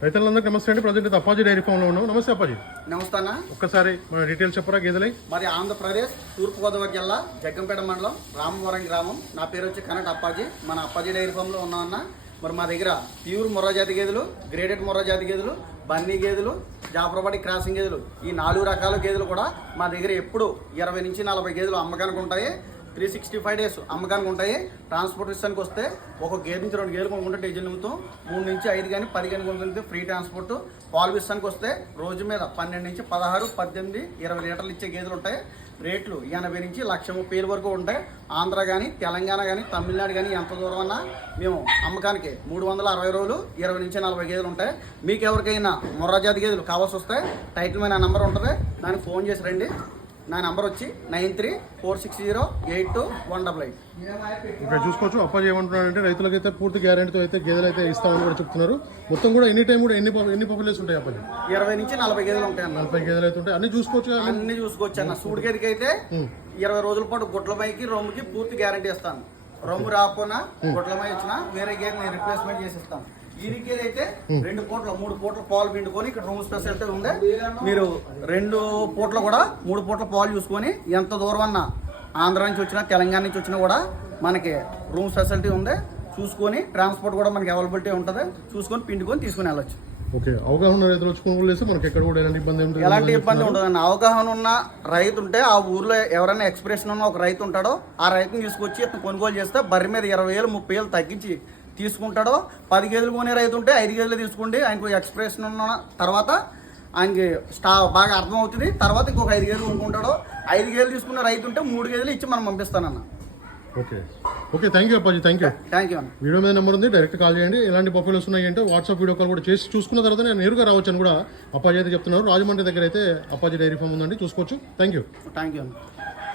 రైతులందరికీ నమస్తే అండి. ప్రజెంట్ అప్పాజీ డైరీ ఫామ్ లో ఉన్నాం. నమస్తే అప్పాజీ. నమస్తే అన్న. ఒక్కసారి మన డీటెయిల్స్ చెప్పరా గేదెలై? మరి ఆంధ్రప్రదేశ్ తూర్పుగోదావరి జిల్లా జగ్గంపేట మండలం రామవరం గ్రామం. నా పేరు వచ్చి కనట అప్పాజీ. మన అప్పాజీ డైరీ ఫామ్ లో ఉన్నాం అన్న. మరి మా దగ్గర ప్యూర్ మొర్రా జాతి గేదెలు, గ్రేడెడ్ మొర్రా జాతి గేదెలు, బన్నీ గేదెలు, జాఫరాబాదీ క్రాసింగ్ గేదెలు, ఈ 4 రకాల గేదెలు కూడా మా దగ్గర ఎప్పుడు 20 నుంచి 40 గేదెలు అమ్మకానికి ఉంటాయి. 365 డేస్ అమ్మకానికి ఉంటాయి. ట్రాన్స్పోర్ట్ విషయానికి వస్తే ఒక గేదె నుంచి 2 గేదెలు కొనుక్కుంటే డీజిల్ నిమిత్తం 3 నుంచి 5 కానీ 10 కానీ కొనుక్కుంటే ఫ్రీ ట్రాన్స్పోర్ట్. పాలు విషయానికి వస్తే రోజు మీద 12 నుంచి 16, 18, 20 లీటర్లు ఇచ్చే గేదెలు ఉంటాయి. రేట్లు 80 నుంచి 1,30,000 వరకు ఉంటాయి. ఆంధ్ర కానీ తెలంగాణ కానీ తమిళనాడు కానీ ఎంత దూరం అన్నా మేము అమ్మకానికి 360 రోజులు 20 నుంచి 40 గేదెలు ఉంటాయి. మీకు ఎవరికైనా మొర్రా జాతి గేదెలు కావాల్సి వస్తే టైటిల్ మీద నా నెంబర్ ఉంటుంది, దానికి ఫోన్ చేసి రండి. నా నెంబర్ వచ్చి 9346082188. ఇక్కడ చూసుకోవచ్చు అప్పాజీ ఏమంటున్నారంటే రైతులకైతే పూర్తి గ్యారెంటీతో అయితే గేదెలు అయితే ఇస్తామని కూడా చెప్తున్నారు. మొత్తం కూడా ఎనీ టైం కూడా ఎన్ని పాపులేషన్ ఉంటాయి అప్పాజీ? 20 నుంచి 40 గేదెలు ఉంటాయి అన్న. 40 గేదెలు అయితే ఉంటాయి. అన్ని చూసుకోవచ్చు అన్న. సూడి గేదెకి అయితే 20 రోజుల పాటు గుడ్ల పైకి రొమ్ముకి పూర్తి గ్యారెంటీ ఇస్తాను. రొమ్ము రాకపోయినా గుడ్ల పై ఇచ్చినా వేరే గేదె నేను రిప్లేస్మెంట్ చేసి ఇస్తాను. దీనికి అయితే 2 పూటలు 3 పూటలు పాలు పిండుకొని ఇక్కడ రూమ్ స్పెషాలిటీ ఉంది. మీరు 2 పూటలు కూడా 3 పూటల పాలు చూసుకొని ఎంత దూరం అన్నా ఆంధ్ర నుంచి వచ్చినా తెలంగాణ నుంచి వచ్చినా కూడా మనకి రూమ్ ఫెసిలిటీ ఉంది. చూసుకొని ట్రాన్స్పోర్ట్ కూడా మనకి అవైలబిలిటీ ఉంటుంది. చూసుకొని పిండుకొని తీసుకుని వెళ్ళొచ్చు. ఓకే, అవగాహన రైతులు వచ్చి కొనుగోలు చేస్తే మనకి ఎక్కడ కూడా ఎలాంటి ఇబ్బంది ఎలాంటి ఇబ్బంది ఉండదు. అవగాహన ఉన్న రైతు ఉంటే ఆ ఊర్లో ఎవరైనా ఎక్స్ప్రెషన్ ఉన్న ఒక రైతు ఉంటాడో ఆ రైతుని తీసుకొచ్చి ఇతను కొనుగోలు చేస్తే బర్రె మీద 20,000 30,000 తగ్గించి తీసుకుంటాడో. 10 గేదెలు కొనే రైతు ఉంటే 5 గేదెలు తీసుకోండి. ఆయనకు ఎక్స్ప్రెషన్ ఉన్న తర్వాత ఆయనకి బాగా అర్థమవుతుంది. తర్వాత ఇంకొక 5 గేదెలు కొనుక్కుంటాడో. 5 గేదెలు తీసుకున్న రైతు ఉంటే 3 గేదెలు ఇచ్చి మనం పంపిస్తానన్న. ఓకే ఓకే, థ్యాంక్ యూ అప్పాజీ. థ్యాంక్ యూ అన్న. వీడియో మీద నెంబర్ ఉంది, డైరెక్ట్ కాల్ చేయండి. ఎలాంటి పప్పులు ఉన్నాయి అంటే వాట్సాప్ వీడియో కాల్ కూడా చేసి చూసుకున్న తర్వాత నేను నేరుగా రావచ్చు అని కూడా అప్పాజీ అయితే చెప్తున్నారు. రాజమండ్రి దగ్గర అయితే అప్పాజీ డైరీ ఫామ్ ఉందండి, చూసుకోవచ్చు. థ్యాంక్ యూ అన్న.